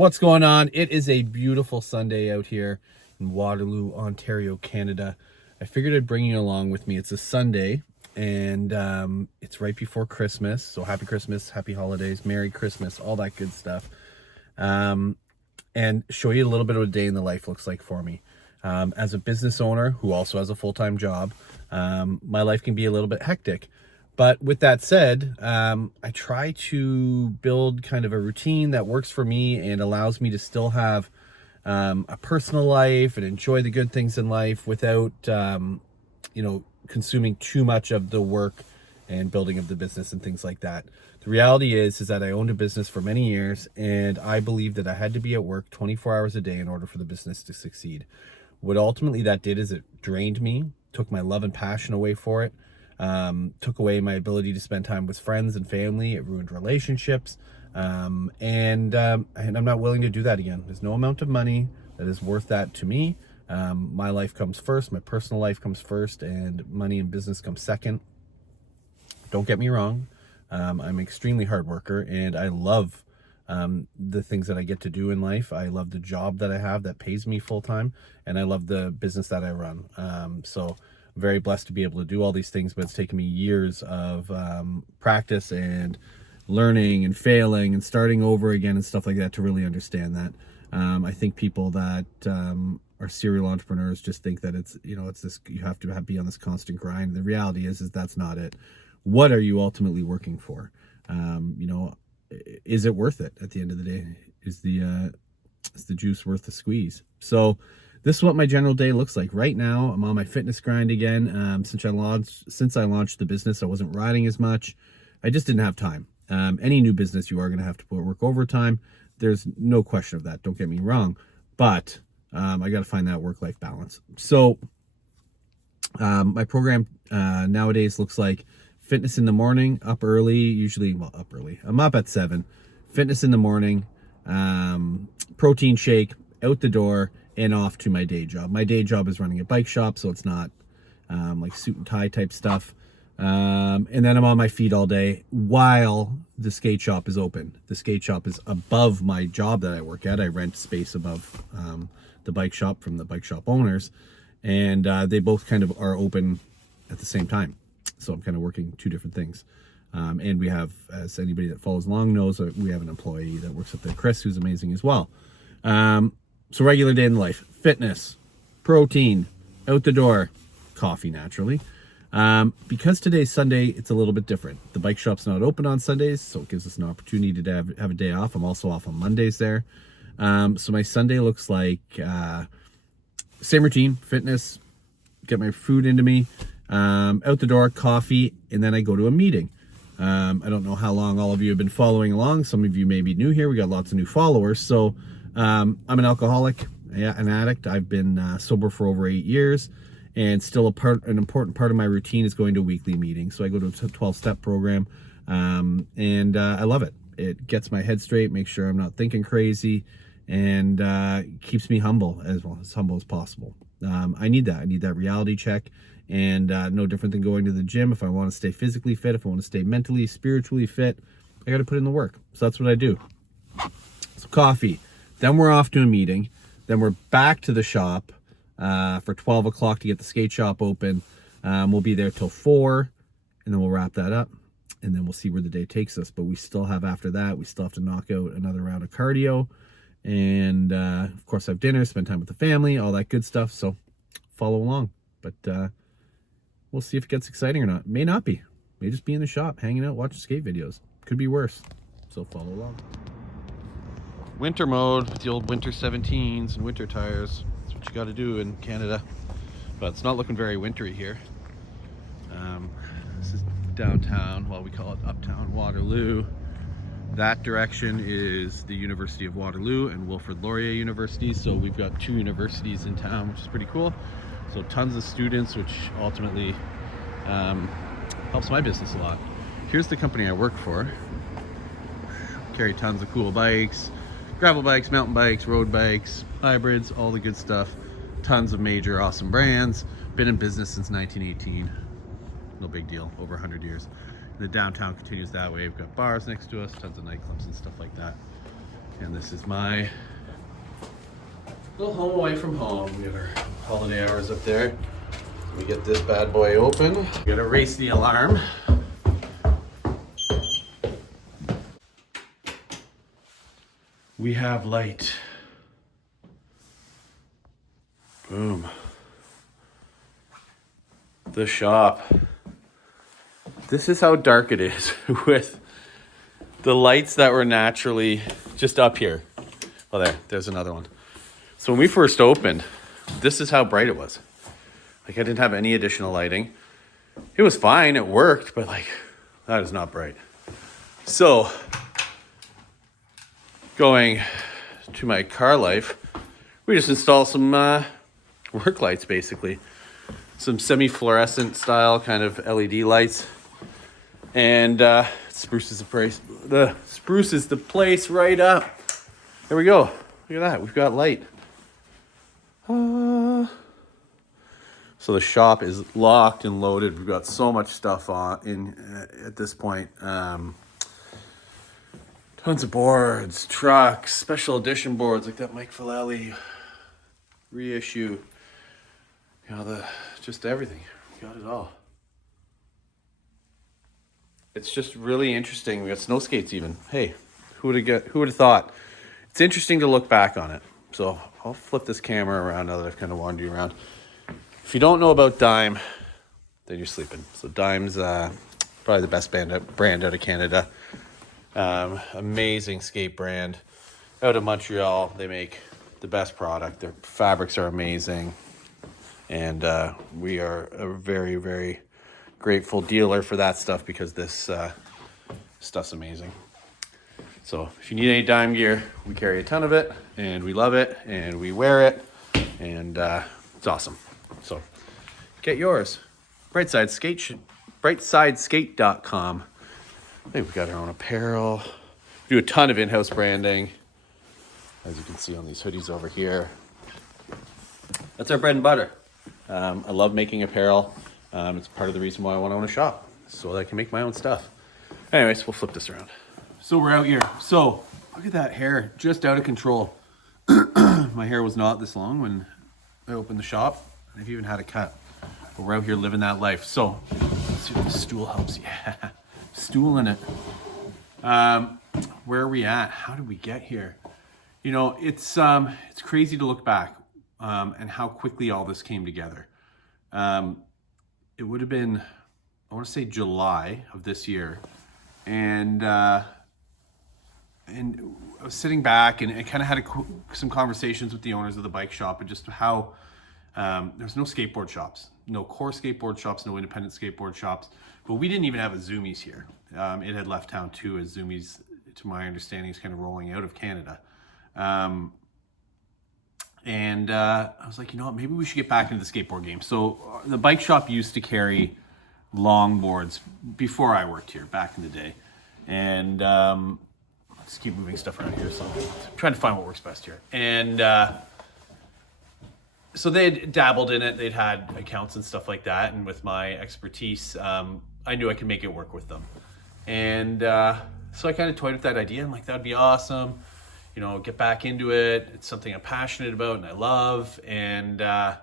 What's going on? It is a beautiful Sunday out here in Waterloo, Ontario, Canada. I figured I'd bring you along with me. It's a Sunday and it's right before Christmas. So happy Christmas, happy holidays, Merry Christmas, all that good stuff. And show you a little bit of a day in the life looks like for me. As a business owner who also has a full-time job, my life can be a little bit hectic. But with that said, I try to build kind of a routine that works for me and allows me to still have a personal life and enjoy the good things in life without, consuming too much of the work and building of the business and things like that. The reality is that I owned a business for many years, and I believed that I had to be at work 24 hours a day in order for the business to succeed. What ultimately that did is it drained me, took my love and passion away for it. Took away my ability to spend time with friends and family. It ruined relationships. And I'm not willing to do that again. There's no amount of money that is worth that to me. My life comes first. My personal life comes first, and money and business comes second. Don't get me wrong. I'm an extremely hard worker, and I love the things that I get to do in life. I love the job that I have that pays me full time, and I love the business that I run. So I'm very blessed to be able to do all these things, but it's taken me years of practice and learning and failing and starting over again and stuff like that to really understand that. I think people that are serial entrepreneurs just think that it's this, you have to be on this constant grind. The reality is that's not it. What are you ultimately working for? Is it worth it at the end of the day? Is the juice worth the squeeze? So this is what my general day looks like. Right now, I'm on my fitness grind again. Since I launched the business, I wasn't riding as much. I just didn't have time. Any new business, you are going to have to work overtime. There's no question of that. Don't get me wrong. But I got to find that work-life balance. So my program nowadays looks like fitness in the morning, up early, up early. I'm up at 7. Fitness in the morning, protein shake, out the door, and off to my day job. My day job is running a bike shop, so it's not like suit and tie type stuff. And then I'm on my feet all day while the skate shop is open. The skate shop is above my job that I work at. I rent space above the bike shop from the bike shop owners, and they both kind of are open at the same time. So I'm kind of working two different things. And we have, as anybody that follows along knows, we have an employee that works up there, Chris, who's amazing as well. So regular day in life: fitness, protein, out the door, coffee naturally. Because today's Sunday, it's a little bit different. The bike shop's not open on Sundays, so it gives us an opportunity to have a day off. I'm also off on Mondays there. So my Sunday looks like same routine: fitness, get my food into me, out the door, coffee, and then I go to a meeting. I don't know how long all of you have been following along. Some of you may be new here. We got lots of new followers. So I'm an alcoholic, an addict. I've been sober for over 8 years, and still an important part of my routine is going to weekly meetings. So I go to a 12-step program, and I love it. It gets my head straight, makes sure I'm not thinking crazy, and keeps me humble as possible. I need that. I need that reality check, and no different than going to the gym. If I want to stay physically fit, if I want to stay mentally, spiritually fit, I got to put in the work. So that's what I do. So coffee. Then we're off to a meeting. Then we're back to the shop for 12 o'clock to get the skate shop open. We'll be there till 4, and then we'll wrap that up, and then we'll see where the day takes us. But we still have, after that, we still have to knock out another round of cardio, and of course have dinner, spend time with the family, all that good stuff. So follow along. But we'll see if it gets exciting or not. May not be. May just be in the shop, hanging out, watching skate videos. Could be worse. So follow along. Winter mode with the old winter 17s and winter tires. That's what you got to do in Canada. But it's not looking very wintry here. This is downtown, well, we call it uptown Waterloo. That direction is the University of Waterloo and Wilfrid Laurier University. So we've got 2 universities in town, which is pretty cool. So tons of students, which ultimately helps my business a lot. Here's the company I work for. Carry tons of cool bikes, gravel bikes, mountain bikes, road bikes, hybrids, all the good stuff. Tons of major awesome brands. Been in business since 1918. No big deal, over 100 years. The downtown continues that way. We've got bars next to us, tons of nightclubs and stuff like that. And this is my little home away from home. We have our holiday hours up there. We get this bad boy open. We gotta erase the alarm. We have light. Boom. The shop. This is how dark it is with the lights that were naturally just up here. Oh, there's another one. So when we first opened, this is how bright it was. Like, I didn't have any additional lighting. It was fine, it worked, but like, that is not bright. So, going to my car life, we just installed some work lights, basically. Some semi-fluorescent style kind of LED lights. And spruces the place right up. There we go. Look at that. We've got light. So the shop is locked and loaded. We've got so much stuff at this point. Tons of boards, trucks, special edition boards like that Mike Vallely reissue. You know, just everything. We got it all. It's just really interesting. We got snow skates even. Hey, who would have thought? It's interesting to look back on it. So I'll flip this camera around now that I've kind of wandered you around. If you don't know about Dime, then you're sleeping. So Dime's probably the best brand out of Canada. Amazing skate brand out of Montreal. They make the best product. Their fabrics are amazing. And we are a very, very grateful dealer for that stuff because this stuff's amazing. So if you need any Dime gear, we carry a ton of it and we love it and we wear it and it's awesome. So get yours. BrightSideskate.com. I think we got our own apparel. We do a ton of in-house branding, as you can see on these hoodies over here. That's our bread and butter. I love making apparel. It's part of the reason why I want to own a shop, so that I can make my own stuff. Anyways, we'll flip this around. So we're out here. So look at that hair, just out of control. My hair was not this long when I opened the shop. I've even had a cut. But we're out here living that life. So let's see if the stool helps. Yeah, stool in it. Where are we at? How did we get here? You know, it's crazy to look back and how quickly all this came together. It would have been, I want to say July of this year, and I was sitting back and kind of had some conversations with the owners of the bike shop and just how there's no skateboard shops, no core skateboard shops, no independent skateboard shops, but we didn't even have a Zoomies here. It had left town too, as Zoomies, to my understanding, is kind of rolling out of Canada. And I was like, you know what, maybe we should get back into the skateboard game. So the bike shop used to carry longboards before I worked here, back in the day. And let's keep moving stuff around here. So I'm trying to find what works best here. And so they'd dabbled in it. They'd had accounts and stuff like that. And with my expertise, I knew I could make it work with them. And so I kind of toyed with that idea. I'm like, that'd be awesome. You know, get back into it. It's something I'm passionate about and I love. And I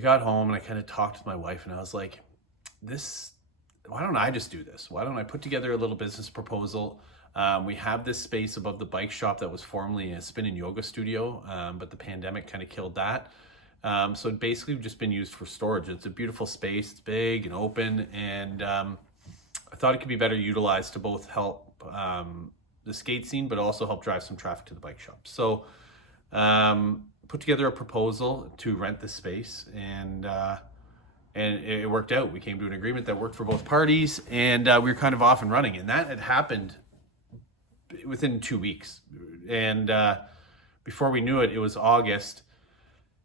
got home and I kind of talked with my wife and I was like, why don't I just do this? Why don't I put together a little business proposal? We have this space above the bike shop that was formerly a spin and yoga studio, but the pandemic kind of killed that. So it basically just been used for storage. It's a beautiful space. It's big and open. And I thought it could be better utilized to both help the skate scene, but also help drive some traffic to the bike shop. So put together a proposal to rent the space, and it worked out. We came to an agreement that worked for both parties, and we were kind of off and running. And that had happened within 2 weeks. And before we knew it, it was August,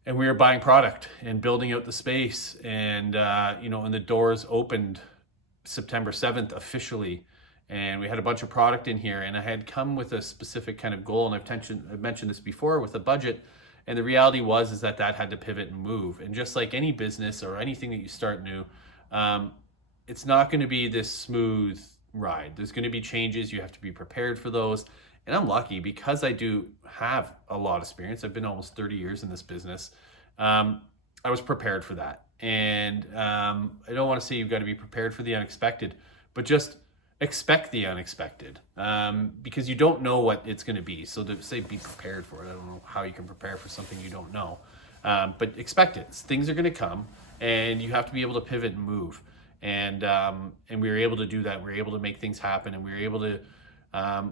and we were buying product and building out the space. And and the doors opened September 7th officially. And we had a bunch of product in here, and I had come with a specific kind of goal, and I've mentioned this before, with a budget. And the reality is that had to pivot and move. And just like any business or anything that you start new, it's not going to be this smooth ride. There's going to be changes. You have to be prepared for those. And I'm lucky because I do have a lot of experience. I've been almost 30 years in this business. I was prepared for that. And I don't want to say you've got to be prepared for the unexpected, but just expect the unexpected, because you don't know what it's going to be. So to say be prepared for it, I don't know how you can prepare for something you don't know, but expect it. Things are going to come, and you have to be able to pivot and move. And we were able to do that. We were able to make things happen, and we were able to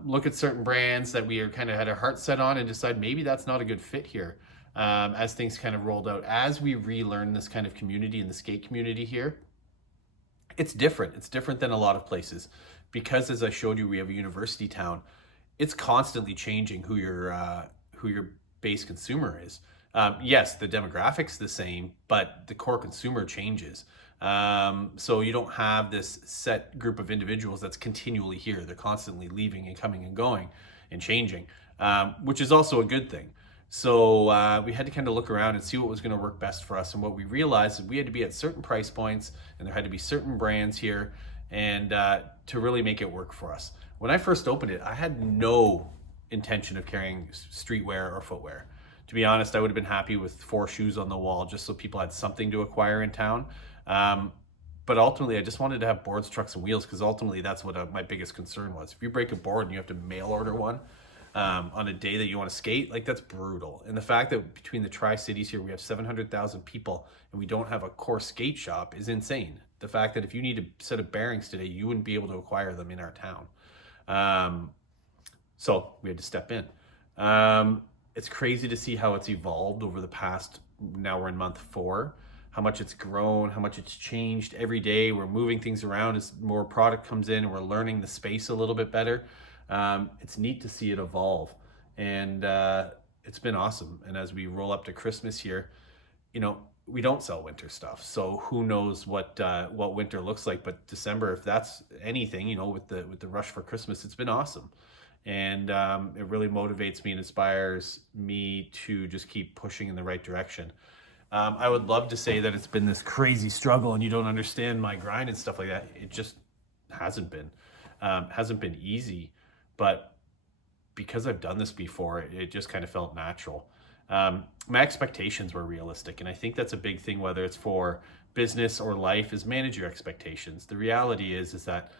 look at certain brands that we kind of had our heart set on and decide maybe that's not a good fit here. As things kind of rolled out, as we relearn this kind of community and the skate community here, it's different. It's different than a lot of places because, as I showed you, we have a university town. It's constantly changing who your base consumer is. Yes, the demographics the same, but the core consumer changes. So you don't have this set group of individuals that's continually here. They're constantly leaving and coming and going and changing, which is also a good thing. So we had to kind of look around and see what was going to work best for us. And what we realized is we had to be at certain price points, and there had to be certain brands here, and to really make it work for us. When I first opened it, I had no intention of carrying streetwear or footwear. To be honest, I would have been happy with 4 shoes on the wall just so people had something to acquire in town. But ultimately, I just wanted to have boards, trucks, and wheels, because ultimately that's what my biggest concern was. If you break a board and you have to mail order one on a day that you want to skate, like, that's brutal. And the fact that between the Tri-Cities here, we have 700,000 people and we don't have a core skate shop is insane. The fact that if you need a set of bearings today, you wouldn't be able to acquire them in our town. So we had to step in. It's crazy to see how it's evolved over the past, now we're in month 4, how much it's grown, how much it's changed every day. We're moving things around as more product comes in, and we're learning the space a little bit better. It's neat to see it evolve, and it's been awesome. And as we roll up to Christmas here, we don't sell winter stuff, so who knows what winter looks like. But December, if that's anything, with the rush for Christmas, it's been awesome. And it really motivates me and inspires me to just keep pushing in the right direction. I would love to say that it's been this crazy struggle and you don't understand my grind and stuff like that. It just hasn't been. Hasn't been easy, but because I've done this before, it just kind of felt natural. My expectations were realistic, and I think that's a big thing, whether it's for business or life, is manage your expectations. The reality is that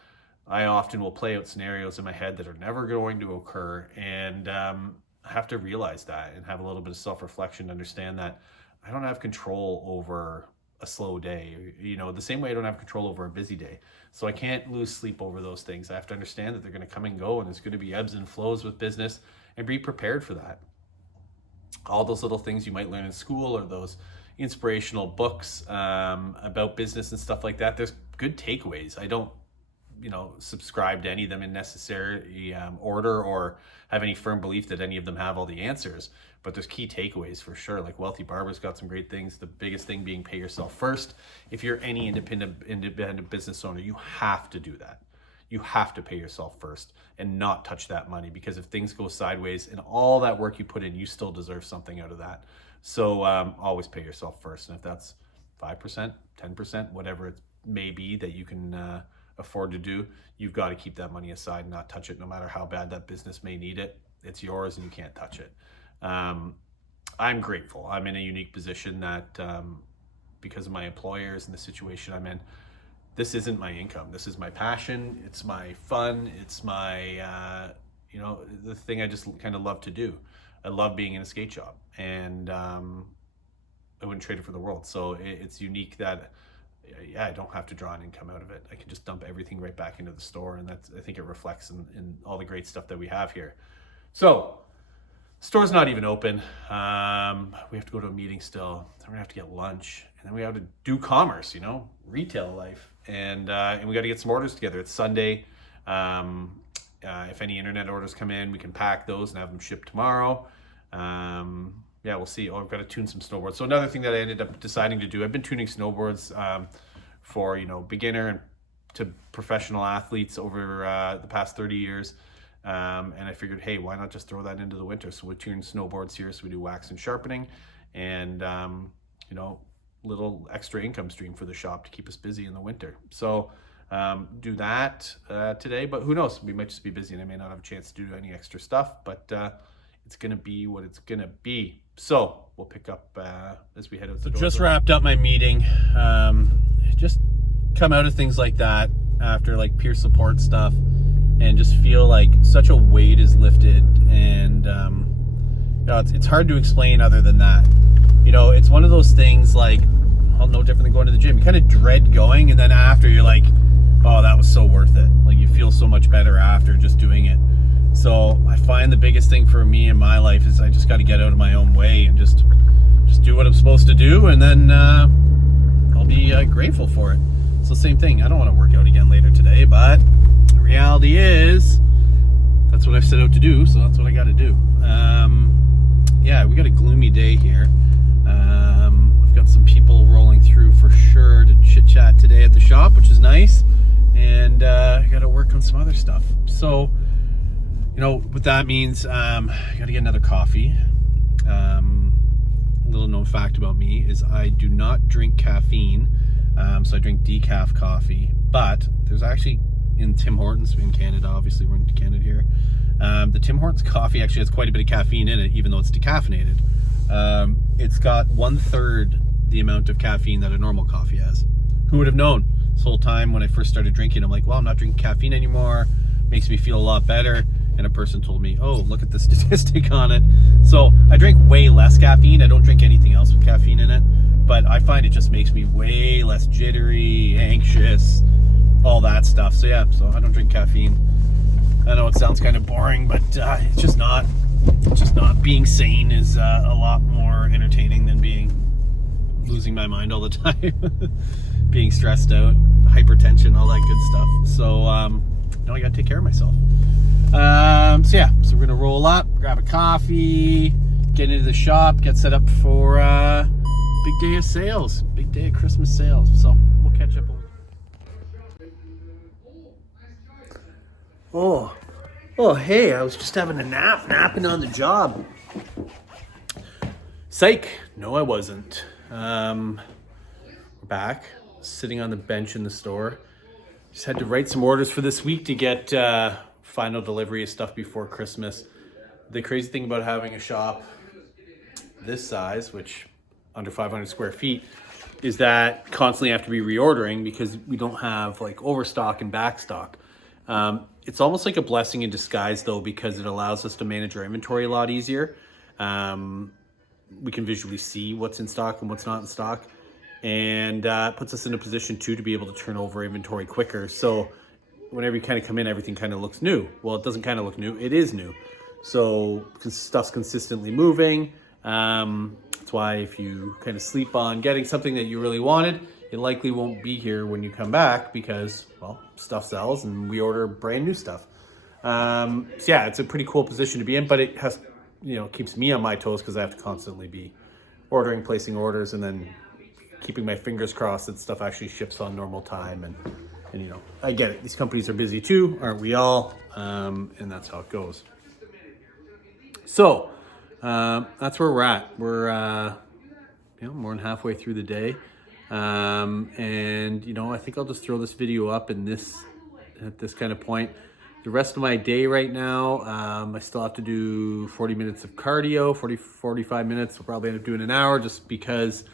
I often will play out scenarios in my head that are never going to occur, and I have to realize that and have a little bit of self-reflection to understand that I don't have control over a slow day, the same way I don't have control over a busy day. So I can't lose sleep over those things. I have to understand that they're going to come and go, and there's going to be ebbs and flows with business, and be prepared for that. All those little things you might learn in school, or those inspirational books about business and stuff like that, there's good takeaways. I don't subscribe to any of them in necessary order, or have any firm belief that any of them have all the answers, but there's key takeaways for sure. Like Wealthy Barber's got some great things. The biggest thing being pay yourself first. If you're any independent business owner, you have to do that. You have to pay yourself first and not touch that money, because if things go sideways and all that work you put in, you still deserve something out of that. So always pay yourself first. And if that's 5%, 10%, whatever it may be that you can afford to do, you've got to keep that money aside and not touch it, no matter how bad that business may need it. It's yours and you can't touch it. I'm grateful. I'm in a unique position that because of my employers and the situation I'm in, this isn't my income. This is my passion. It's my fun. It's my, the thing I just kind of love to do. I love being in a skate shop, and I wouldn't trade it for the world. So it's unique that I don't have to draw an income out of it. I can just dump everything right back into the store, and I think it reflects in all the great stuff that we have here. So store's not even open. We have to go to a meeting still. Then we have to get lunch, and then we have to do commerce, retail life, and we got to get some orders together. It's Sunday. If any internet orders come in, we can pack those and have them shipped tomorrow. We'll see. I've got to tune some snowboards. So another thing that I ended up deciding to do, I've been tuning snowboards for beginner and to professional athletes over the past 30 years. And I figured, hey, why not just throw that into the winter? So we tune snowboards here. So we do wax and sharpening, and little extra income stream for the shop to keep us busy in the winter. So do that today, but who knows? We might just be busy and I may not have a chance to do any extra stuff, but it's gonna be what it's gonna be. So we'll pick up as we head out the door. Just wrapped up my meeting. Just come out of things like that after like peer support stuff and just feel like such a weight is lifted, and you know, it's hard to explain other than that. You know, it's one of those things like, well, no different than going to the gym. You kind of dread going, and then after you're like, oh, that was so worth it. Like you feel so much better after just doing it. So I find the biggest thing for me in my life is I just got to get out of my own way and just do what I'm supposed to do, and then I'll be grateful for it. So same thing, I don't want to work out again later today, but the reality is that's what I've set out to do, so that's what I got to do. Yeah, we got a gloomy day here. I've got some people rolling through for sure to chit chat today at the shop, which is nice, and I got to work on some other stuff. So, you know what that means, I got to get another coffee. Little known fact about me is I do not drink caffeine, so I drink decaf coffee, but there's actually, in Tim Hortons in Canada, obviously we're in Canada here, the Tim Hortons coffee actually has quite a bit of caffeine in it, even though it's decaffeinated. It's got 1/3 the amount of caffeine that a normal coffee has. Who would have known? This whole time when I first started drinking, I'm like, well, I'm not drinking caffeine anymore, makes me feel a lot better. And a person told me, oh, look at the statistic on it. So I drink way less caffeine. I don't drink anything else with caffeine in it, but I find it just makes me way less jittery, anxious, all that stuff. So yeah, so I don't drink caffeine. I know it sounds kind of boring, but it's just not. It's just not. Being sane is a lot more entertaining than losing my mind all the time, being stressed out, hypertension, all that good stuff. So now I gotta take care of myself. So yeah, so we're gonna roll up, grab a coffee, get into the shop, get set up for big day of sales, big day of Christmas sales. So we'll catch up. Oh, hey, I was just having a napping on the job. Psych, no, I wasn't. We're back, sitting on the bench in the store. Just had to write some orders for this week to get final delivery of stuff before Christmas. The crazy thing about having a shop this size, which under 500 square feet, is that constantly have to be reordering because we don't have like overstock and backstock. It's almost like a blessing in disguise though, because it allows us to manage our inventory a lot easier. We can visually see what's in stock and what's not in stock, and puts us in a position too to be able to turn over inventory quicker. So whenever you kind of come in, everything kind of looks new. Well, it doesn't kind of look new, it is new. So stuff's consistently moving. That's why if you kind of sleep on getting something that you really wanted, it likely won't be here when you come back because, well, stuff sells and we order brand new stuff. So yeah, it's a pretty cool position to be in, but it has, you know, keeps me on my toes because I have to constantly be ordering, placing orders, and then keeping my fingers crossed that stuff actually ships on normal time. And you know, I get it. These companies are busy too, aren't we all? And that's how it goes. So that's where we're at. We're you know, more than halfway through the day, and you know, I think I'll just throw this video up at this kind of point. The rest of my day right now, I still have to do 40 minutes of cardio, 45 minutes. We'll probably end up doing an hour just because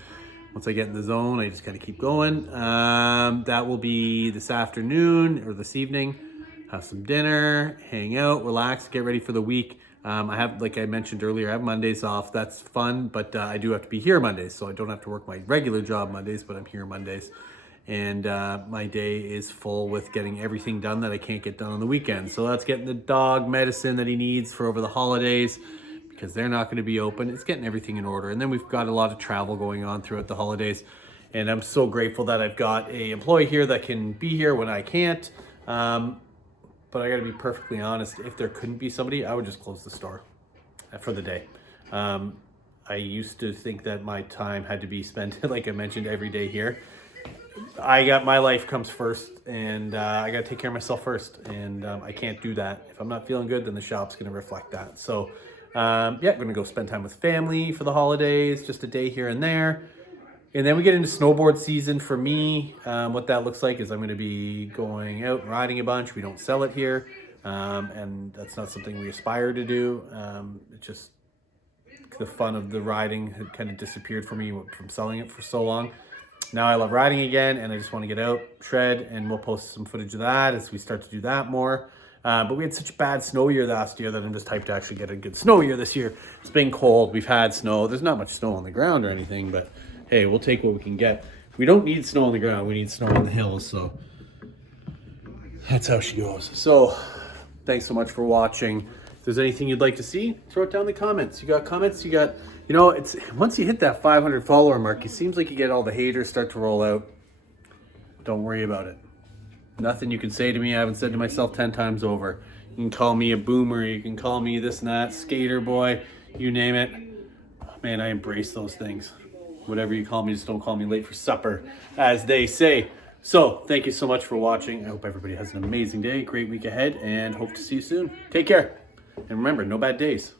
once I get in the zone, I just kind of keep going. That will be this afternoon or this evening. Have some dinner, hang out, relax, get ready for the week. I have, like I mentioned earlier, I have Mondays off. That's fun, but I do have to be here Mondays, so I don't have to work my regular job Mondays, but I'm here Mondays. And my day is full with getting everything done that I can't get done on the weekend. So that's getting the dog medicine that he needs for over the holidays, because they're not going to be open. It's getting everything in order. And then we've got a lot of travel going on throughout the holidays. And I'm so grateful that I've got an employee here that can be here when I can't. But I got to be perfectly honest, if there couldn't be somebody, I would just close the store for the day. I used to think that my time had to be spent, like I mentioned, every day here. My life comes first, and I got to take care of myself first. And I can't do that. If I'm not feeling good, then the shop's going to reflect that. So yeah, I'm going to go spend time with family for the holidays, just a day here and there. And then we get into snowboard season. For me, what that looks like is I'm going to be going out and riding a bunch. We don't sell it here, and that's not something we aspire to do. It just, the fun of the riding had kind of disappeared for me from selling it for so long. Now I love riding again, and I just want to get out, shred, and we'll post some footage of that as we start to do that more. But we had such a bad snow year last year that I'm just hyped to actually get a good snow year this year. It's been cold. We've had snow. There's not much snow on the ground or anything, but hey, we'll take what we can get. We don't need snow on the ground. We need snow on the hills. So that's how she goes. So thanks so much for watching. If there's anything you'd like to see, throw it down in the comments. You got comments? You got, you know, it's once you hit that 500 follower mark, it seems like you get all the haters start to roll out. Don't worry about it. Nothing you can say to me I haven't said to myself 10 times over. You can call me a boomer. You can call me this and that, skater boy, you name it. Man, I embrace those things. Whatever you call me, just don't call me late for supper, as they say. So thank you so much for watching. I hope everybody has an amazing day, great week ahead, and hope to see you soon. Take care. And remember, no bad days.